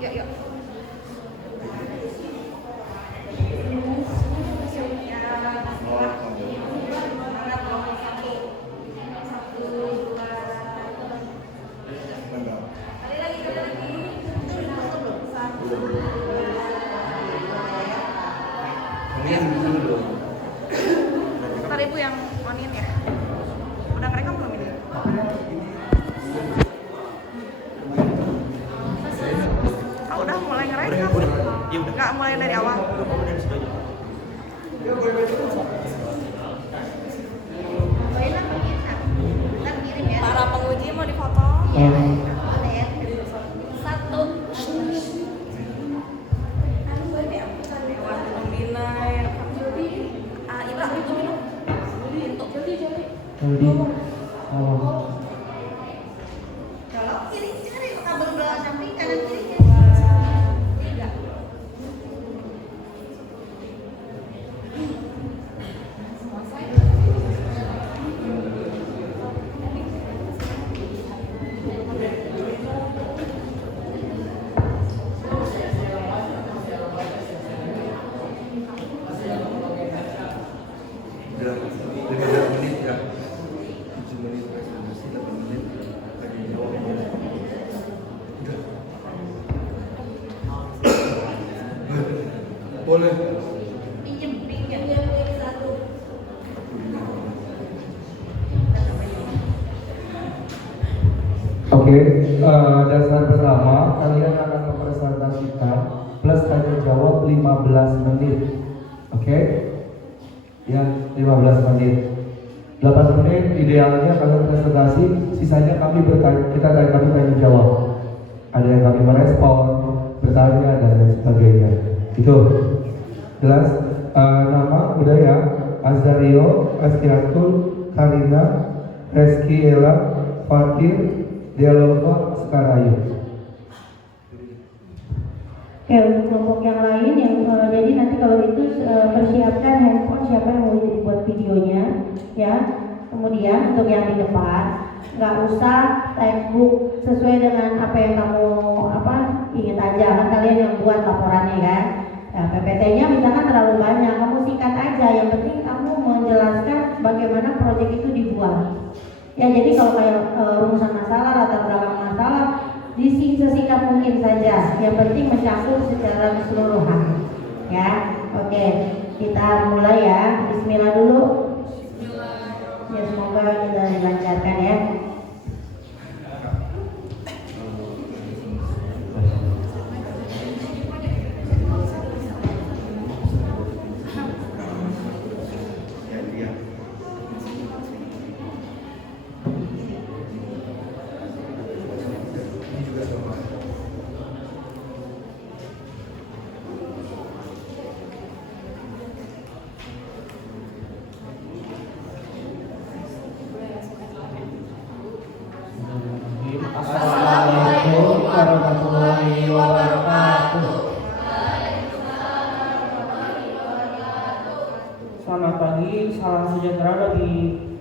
Yuk, yuk. Ntar ibu yang onin ya. Udah mereka belum ini? Oh, udah mulai ngerekam? Iya udah. Nggak mulai dari awal? Dari situ aja. Para penguji mau difoto? Satu. Dewan pembina yang Ibra, itu minum. Kalau kiri kan itu kabel belah samping kanan kiri. 3. Udah 15 menit ya. 7 menit presentasi, 8 menit lagi jawab. Udah. Boleh. Pinjam satu. Oke, dasar bersama kalian akan mempresentasikan plus tanya jawab 15 menit. Oke? Ya, 15 menit. 8 menit idealnya kalian presentasi, sisanya kami tanya jawab. Ada yang kami merespon, bertanya dan lain sebagainya. Itu jelas. Nama udah ya, Azario, Astiatul, Karina, Reski Ella, Fatir, Dialova, Sekarayu. Oke, untuk kelompok yang lain yang jadi nanti kalau itu persiapkan handphone siapa yang mau jadi buat videonya ya. Kemudian untuk yang di depan nggak usah textbook, sesuai dengan apa yang kamu ingin aja kan, kalian yang buat laporannya kan. Nah, PPT-nya misalkan terlalu banyak, kamu singkat aja, yang penting kamu menjelaskan bagaimana proyek itu dibuat. Ya, jadi kalau kayak rumusan masalah, latar belakang masalah, sesingkat mungkin saja. Yang penting mencakup secara keseluruhan. Ya, oke. Kita mulai ya. Bismillah dulu. Ya, semoga kita dilancarkan ya. Assalamualaikum warahmatullahi wabarakatuh. Selamat pagi, salam sejahtera bagi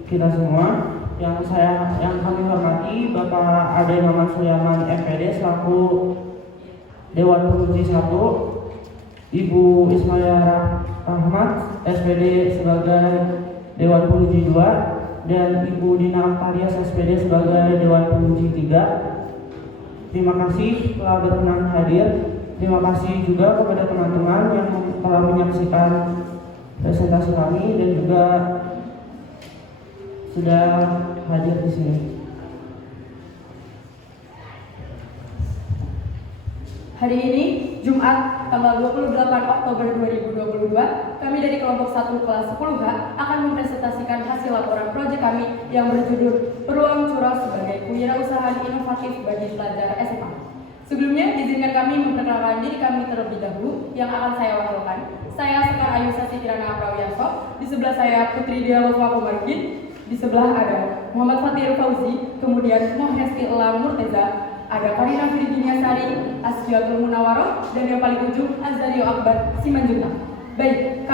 kita semua. Yang kami hormati Bapak Ade Maman Sulaiman MPD selaku Dewan Penguji 1, Ibu Ismaya Rahmat SPD sebagai Dewan Penguji 2, dan Ibu Dina Aktarias SPD sebagai Dewan Penguji 3. Terima kasih telah berkenan hadir. Terima kasih juga kepada teman-teman yang telah menyaksikan presentasi kami dan juga sudah hadir di sini. Hari ini, Jumat, tanggal 28 Oktober 2022, kami dari kelompok 1 kelas 10H akan mempresentasikan hasil laporan proyek kami yang berjudul Peluang Curah sebagai Kewirausahaan Inovatif bagi Pelajar SMA. Sebelumnya, izinkan kami memperkenalkan diri kami terlebih dahulu yang akan saya wakilkan. Saya Sekar Ayu Sasi Kirana Prawiyanto, di sebelah saya Putri Dialova Komarudin, di sebelah ada Muhammad Fatir Fauzi, kemudian Mohesti Elang Murteza, ada Karina Virginia Sari, Asfiatul Munawaroh, dan yang paling ujung Azario Akbar Simanjuntak. Baik,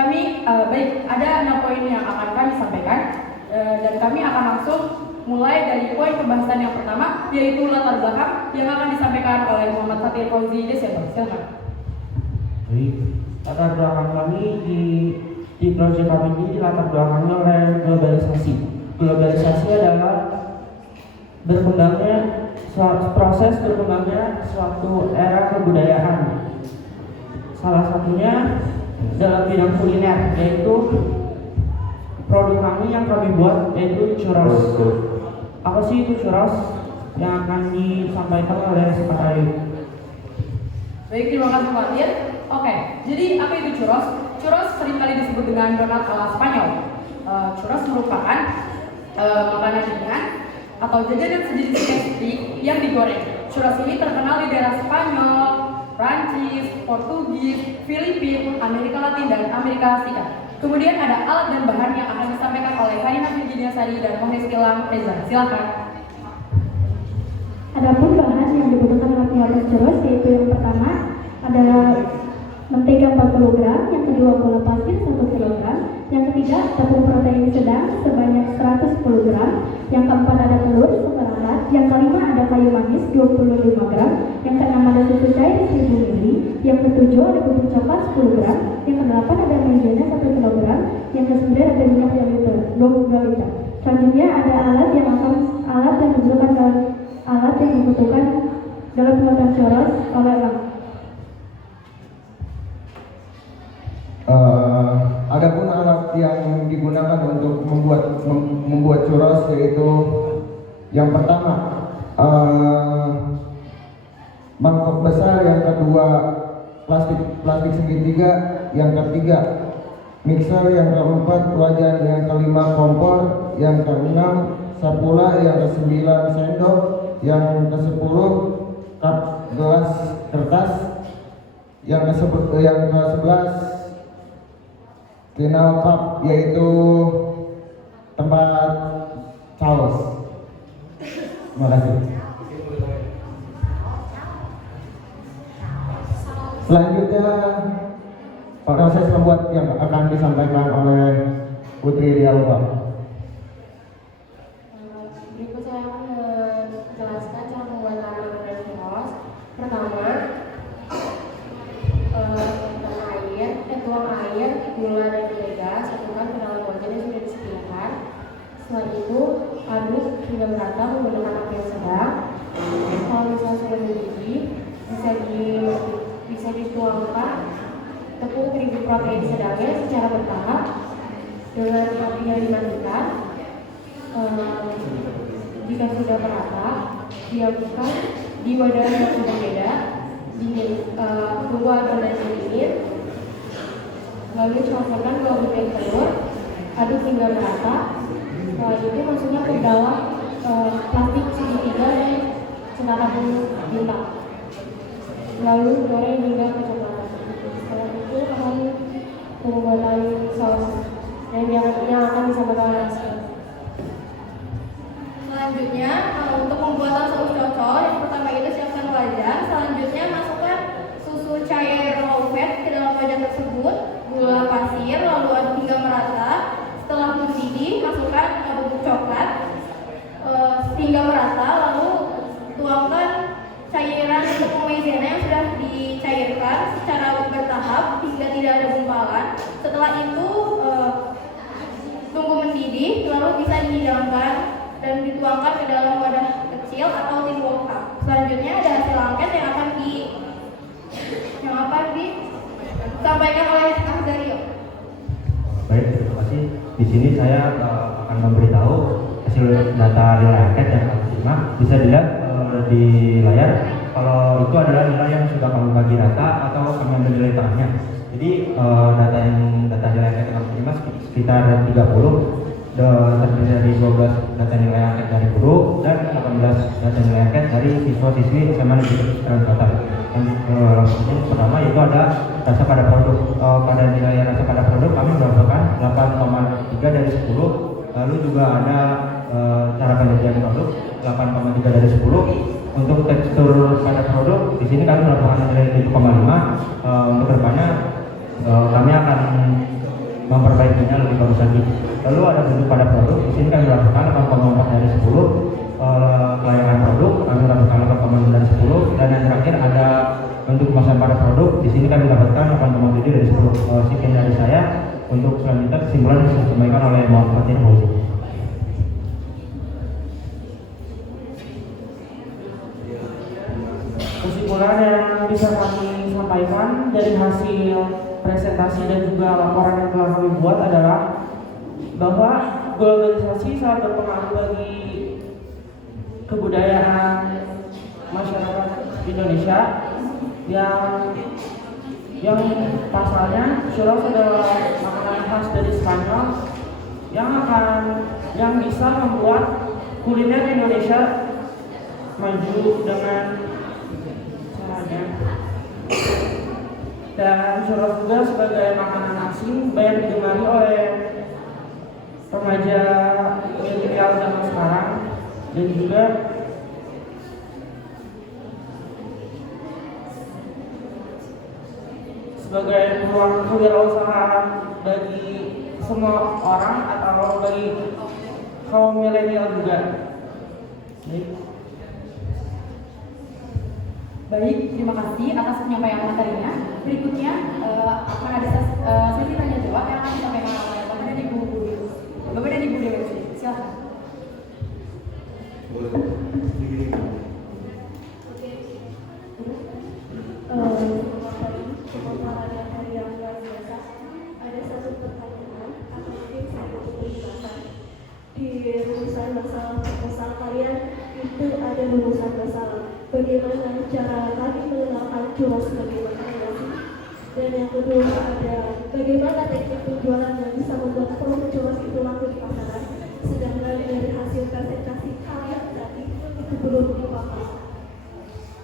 ada 6 poin yang akan kami sampaikan, dan kami akan langsung mulai dari poin pembahasan yang pertama, yaitu latar belakang yang akan disampaikan oleh Muhammad Fatir Fauzi Desember. Silakan. Baik, latar belakang kami di proyek kami ini latar belakangnya oleh globalisasi. Globalisasi adalah proses berkembangnya suatu era kebudayaan. Salah satunya dalam bidang kuliner, yaitu produk kami yang kami buat yaitu churros. Apa sih itu churros? Yang akan disampaikan oleh Pak Ayu. Baik, terima kasih Fatir. Oke, jadi apa itu churros? Churros seringkali disebut dengan donat ala Spanyol. Churros merupakan makanan ringan atau jajanan sejenis pastry yang digoreng. Churros ini terkenal di daerah Spanyol, Prancis, Portugis, Filipina, Amerika Latin, dan Amerika Serikat. Kemudian ada alat dan bahan yang akan disampaikan oleh Karina Virginiasari dan Mohes Ilham Reza. Silakan. Adapun bahan yang dibutuhkan oleh pembuatan churros yaitu yang pertama adalah mentega 40 gram, yang kedua gula pasir 1 kg, yang ketiga tepung protein sedang sebanyak 110 gram, yang keempat ada telur seperempat, yang kelima ada kayu manis 25 gram, yang keenam ada susu cair 1000 ml, yang ketujuh ada bubuk coklat 10 gram, yang kedelapan ada maizena 1 kg, yang kesembilan ada minyak 2 liter. Selanjutnya ada alat yang dibutuhkan dalam pembuatan churros oleh Bang. Adapun alat yang digunakan untuk membuat churros yaitu yang pertama mangkok besar, yang kedua plastik segitiga, yang ketiga mixer, yang keempat wajan, yang kelima kompor, yang keenam sapula, yang kesembilan sendok, yang kesepuluh cup gelas kertas, yang ke-11 final cup yaitu tempat saus. Terima kasih. Selanjutnya proses membuat yang akan disampaikan oleh Putri Dialba. Berikut saya akan menjelaskan cara pembuatan makanan churros. Pertama, tuang air, gula dan mentega, satukan ke dalam wajan yang sudah disediakan. Setelah itu aduk hingga merata menggunakan api yang sedang. Kalau misalnya sudah mendidih, bisa dituangkan tepung terigu protein sedangnya secara bertahap dengan api yang dimatikan. Jika sudah merata, diamkan di wadah yang berbeda, tunggu agar dingin. Lalu campurkan 2 butir telur, aduk hingga merata. Setelah itu masukkan ke dalam plastik segitiga dan cetakan bintang. Lalu goreng hingga kecoklatan. Setelah itu akan pembuatan saus yang akan disampaikan oleh Asri. Selanjutnya untuk pembuatan saus cocol, yang pertama itu siapkan wajan. Selanjutnya masukkan susu cair low fat ke dalam wajan tersebut, gula pasir, lalu aduk hingga merata. Setelah mendidih, masukkan bubuk coklat hingga merata, lalu tuangkan cairan tepung maizena yang sudah dicairkan secara bertahap hingga tidak ada gumpalan. Setelah itu tunggu mendidih, lalu bisa dihidangkan dan dituangkan ke dalam wadah kecil atau tin wok cup. Selanjutnya ada hasil angket yang akan disampaikan oleh Ahzario. Baik, terima kasih. Di sini saya akan memberitahu hasil data nilai angket yang kami terima. Bisa dilihat di layar kalau itu adalah nilai yang sudah kami bagi data atau kami ambil nilai tengahnya. Jadi data nilai angket yang kami terima sekitar 30, terdiri dari 12 data nilai angket dari guru dan 18 data nilai angket dari siswa-siswi SMA Negeri Selatan. Yang pertama itu ada rasa pada produk. Pada nilai rasa pada produk kami mendapatkan 8,3 dari 10. Lalu juga ada cara penelitian produk 8,3 dari 10. Untuk tekstur pada produk di sini kami mendapatkan nilai 7,5. Untuk kedepannya kami akan memperbaikinya lebih bagus lagi. Lalu ada bentuk pada produk, di sini kami lakukan 8,4 dari 10. Kelayakan produk kami lakukan 8,9 dari 10, dan yang terakhir ada bentuk kemasan pada produk, di sini kami dapatkan 8,7 dari 10. Sekian dari saya. Untuk selanjutnya kesimpulan yang disampaikan oleh Muhammad Fatir Fauzi. Kesimpulan yang bisa kami sampaikan dari hasil presentasi dan juga laporan yang telah kami buat adalah bahwa globalisasi sangat berpengaruh bagi kebudayaan masyarakat Indonesia yang pasalnya churros adalah makanan khas dari Spanyol yang bisa membuat kuliner Indonesia maju dengan caranya. Dan churros juga sebagai makanan asing banyak digemari oleh remaja milenial zaman sekarang, dan juga sebagai peluang kewirausahaan bagi semua orang atau bagi kaum milenial juga. Baik, terima kasih atas penyampaian materinya. Berikutnya akan ada sesi tanya jawab yang akan disampaikan oleh Bapak dan Ibu Dewi. Silakan. Boleh. Ada satu pertanyaan atau mungkin satu pembahasan di rumusan masalah proposal kalian itu ada rumusan masalah bagaimana cara kami mengenalkan churros sebagai makanan nasi, dan yang kedua ada bagaimana teknik penjualan yang bisa membuat produk churros itu laku di pasaran, sedangkan dari hasil presentasi kalian tadi itu belum dipakai.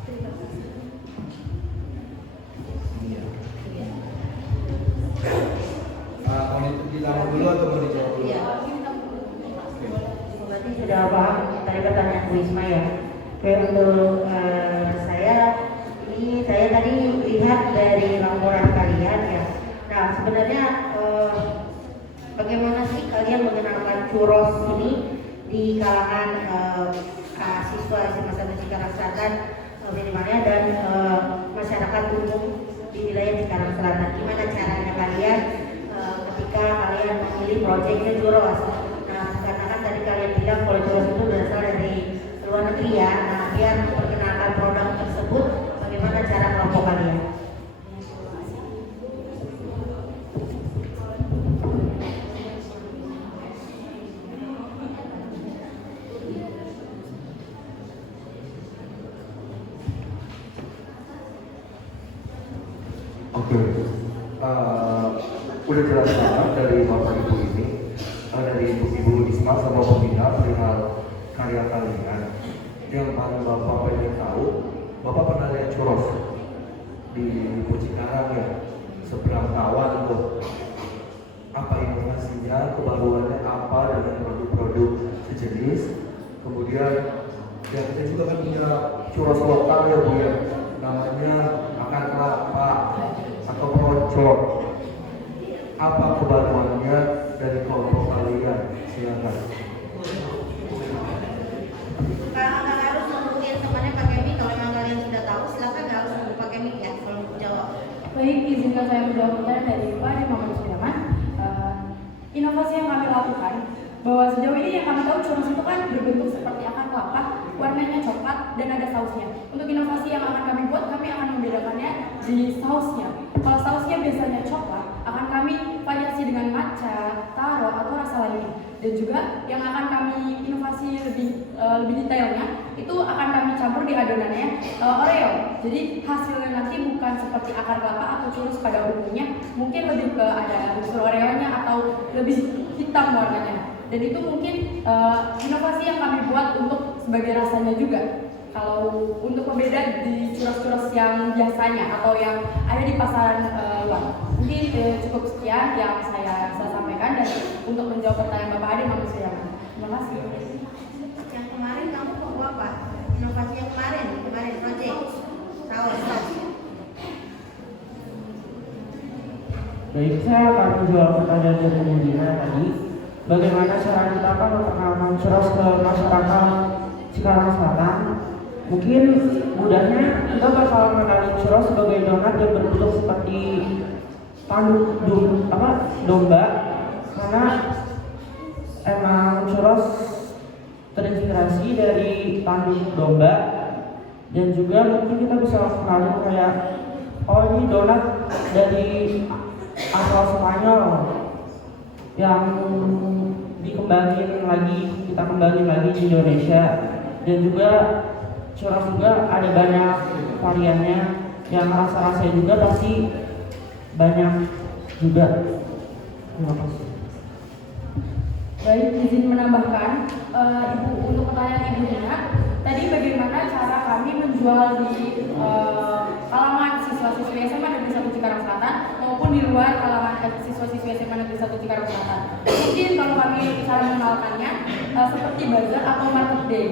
Terima kasih. Mau itu dijawab dulu atau mau dijawab dulu? Berarti sudah paham tadi pertanyaan Bu Isma ya. Oke, untuk saya tadi lihat dari laporan kalian ya. Nah, sebenarnya bagaimana sih kalian mengenalkan churros ini di kalangan siswa SMA 1 Cikarang Selatan minimalnya dan masyarakat umum di wilayah Cikarang Selatan? Gimana caranya kalian ketika kalian memilih proyeknya churros? Nah, karena kan tadi kalian bilang kalau churros itu berasal dari luar negeri ya. Nah, biar memperkenalkan produk tersebut, bagaimana cara kelompok kalian? Oke, udah jelas banget dari Bapak Ibu ini, dari Ibu Isma sama Bu Bina perihal karya kalian. Yang paling Bapak pengen tahu, Bapak pernah lihat churros di Cikarang ya, seberang kawan tuh. Apa inovasinya, kebaruannya apa dengan produk-produk sejenis. Kemudian ya kita juga kan punya churros lokal ya Bu ya, namanya akar kelapa atau procor. Apa kebaruannya dari kelompok kalian? Silakan. Nggak harus mungkin temannya pakai mic, kalau memang kalian sudah tahu silakan, nggak harus pakai mic ya kalau jawab. Baik, izinkan saya menjawab pertanyaan dari Pak Muhammad Sulaiman. Inovasi yang kami lakukan, bahwa sejauh ini yang kami tahu churros itu kan berbentuk seperti akar kelapa, warnanya coklat dan ada sausnya. Untuk inovasi yang akan kami buat, kami akan membedakannya di sausnya. Kalau sausnya biasanya coklat, akan kami variasi dengan matcha, taro atau rasa lainnya. Dan juga yang akan kami inovasi lebih detailnya itu akan kami campur di adonannya Oreo. Jadi hasilnya nanti bukan seperti akar kelapa atau churros pada umumnya, mungkin lebih ke ada unsur Oreo-nya atau lebih hitam warnanya. Dan itu mungkin inovasi yang kami buat untuk sebagai rasanya juga. Kalau untuk pembeda di churros-churros yang biasanya atau yang ada di pasaran luar. Mungkin cukup sekian yang saya sampaikan, dan untuk menjawab pertanyaan Bapak Ade manusia. Terima kasih. Yang kemarin kamu mau apa? Inovasi yang kemarin project saus. Baik, saya akan menjawab pertanyaan dari Bu Dina tadi. Bagaimana cara kita memperkenalkan churros ke masyarakat Cikarang Selatan? Mungkin mudahnya kita bakal mengenali churros sebagai donat yang berbentuk seperti tanduk domba, karena emang churros terinspirasi dari tanduk domba, dan juga mungkin kita bisa kenali kayak ini donat dari asal Spanyol yang kita kembangin lagi di Indonesia. Dan juga churros juga ada banyak variannya, yang rasa-rasanya juga pasti banyak juga. Terima kasih. Baik, izin menambahkan, Ibu, untuk pertanyaan Ibu Dina, tadi bagaimana cara kami menjual di kalangan siswa-siswi SMA Negeri 1 Cikarang Selatan maupun di luar kalangan siswa-siswi SMA Negeri 1 Cikarang Selatan. Mungkin kalau kami cara mengenalkannya seperti bazar atau market day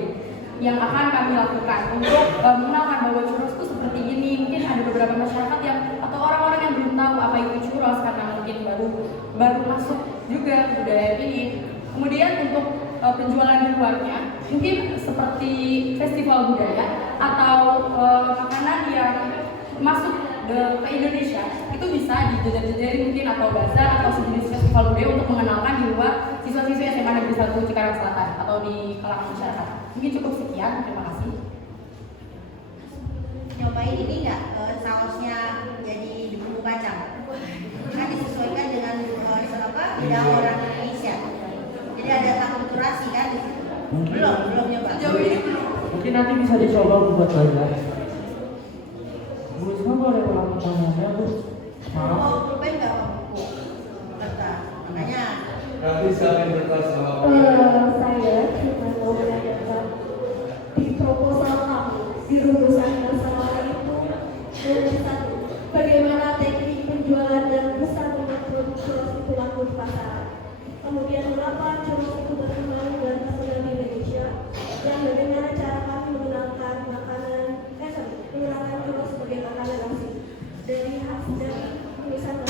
yang akan kami lakukan untuk mengenalkan bahwa churros itu seperti ini. Mungkin ada beberapa masyarakat yang atau orang-orang yang belum tahu apa itu churros karena mungkin baru masuk juga budaya ini. Kemudian untuk penjualan di luarnya mungkin seperti festival budaya atau makanan yang masuk ke Indonesia itu bisa dijejer-jejeri mungkin, atau bazar atau sejenis festival budaya untuk mengenalkan di luar siswa-siswi SMA Negeri 1 Cikarang Selatan atau di kalangan masyarakat. Mungkin cukup sekian, terima kasih. Nyobain ini nggak sausnya jadi bumbu kacang? Kan disesuaikan dengan lidah orang Indonesia. Jadi ada akulturasi kan di situ. Belum nyoba. Sejauh ini belum. Mungkin nanti bisa dicoba buat belajar. Bu Risma boleh ulang pertanyaannya, Bu? Maaf. Mau pulpen nggak mau buku? Kata, makanya. Nanti siapa yang berkelas sama Saya cuma mau menanyakan di proposal kamu di rumusan bersama itu satu, bagaimana teknik penjualan dan besar membuat churros itu laku di pasaran. Kemudian mengapa churros itu berkembang dan terkenal di Indonesia, dan bagaimana cara kami mengenalkan churros sebagai makanan asli. Dari tulisan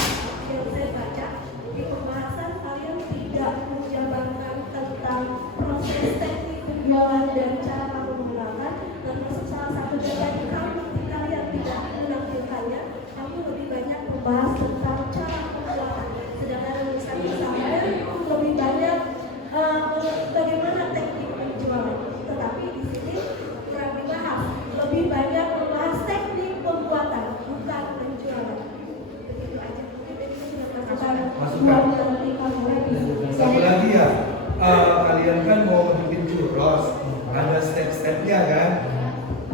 yang saya baca di pembahasan, kalian tidak menjabarkan tentang proses teknik penjualan dan cara kamu mengenalkan, dan salah satu dari kamu kalian tidak menampilkannya. Kamu lebih banyak membahas tentang cara pembuatan, sedangkan tulisan saya lebih banyak bagaimana teknik penjualan. Tetapi di sini kurang dibahas, lebih banyak membahas teknik pembuatan, bukan penjualan. Begitu aja. Satu lagi ya, kalian kan mau bikin churros, ada step-stepnya kan?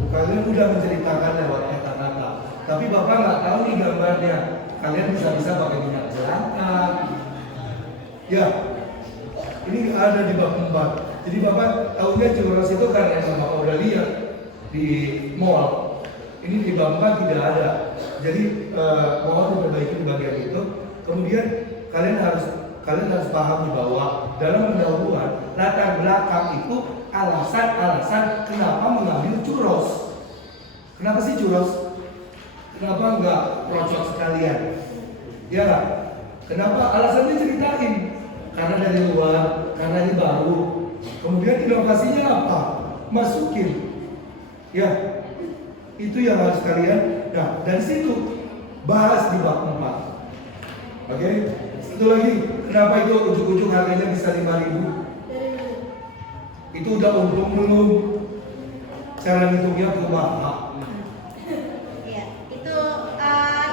Kalian udah menceritakan lewat kata-kata, tapi bapak nggak tahu nih gambarnya. Kalian bisa pakai minyak jelantah. Ya, ini ada di bab 4. Jadi bapak tahunya churros itu karena yang bapak udah lihat di mall. Ini di bab 4 tidak ada. Jadi mohon diperbaiki di bagian itu. Kemudian kalian harus paham bahwa dalam pendahuluan latar belakang itu alasan-alasan kenapa mengambil churros. Kenapa sih churros? Kenapa enggak rocok sekalian? Ya nggak? Kenapa? Alasannya ceritain. Karena dari luar, karena ini baru. Kemudian inovasinya apa? Masukin. Ya, itu yang harus kalian. Nah, dari situ bahas di bab 4. Oke, satu lagi, kenapa itu ujung-ujung harganya bisa 5.000? Itu udah untung belum? Cara ngitungnya kumaha? Iya, itu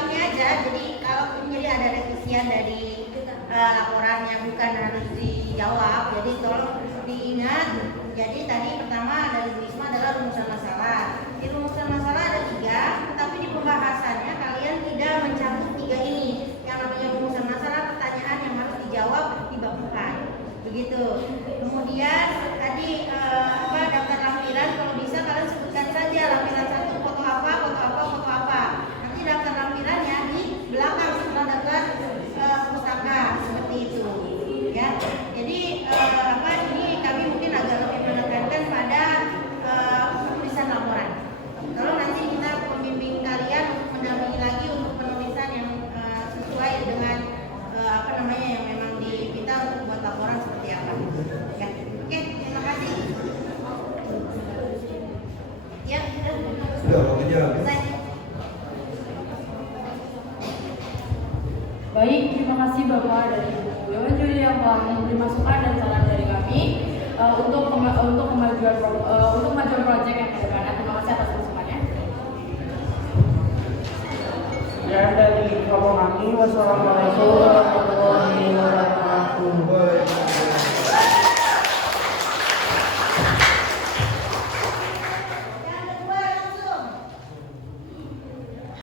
ini aja. Jadi kalau jadi ada revisian dari laporannya bukan harus dijawab. Jadi tolong diingat. Jadi tadi pertama dari Risma adalah rumusan masalah. Di rumusan masalah ada 3, tapi di pembahasannya kalian tidak mencabut 3 ini. Yang namanya rumusan masalah, pertanyaan yang harus dijawab di bab 4. Begitu. Kemudian tadi daftar lampiran, kalau bisa kalian sebutkan saja lampiran 1 foto apa. Nanti daftar lampirannya di belakang setelah daftar pustaka, seperti itu. Ya. Jadi ini kami mungkin agak lebih menekankan pada tulisan laporan. Kalau nanti kita pembimbing kalian Baik, terima kasih Bapak dan Ibu Dewan Juri yang telah memberi masukan dan saran dari kami untuk kemajuan proyek yang ke depan. Terima kasih atas masukannya. Dan dari kelompok kami, wassalamualaikum warahmatullahi wabarakatuh.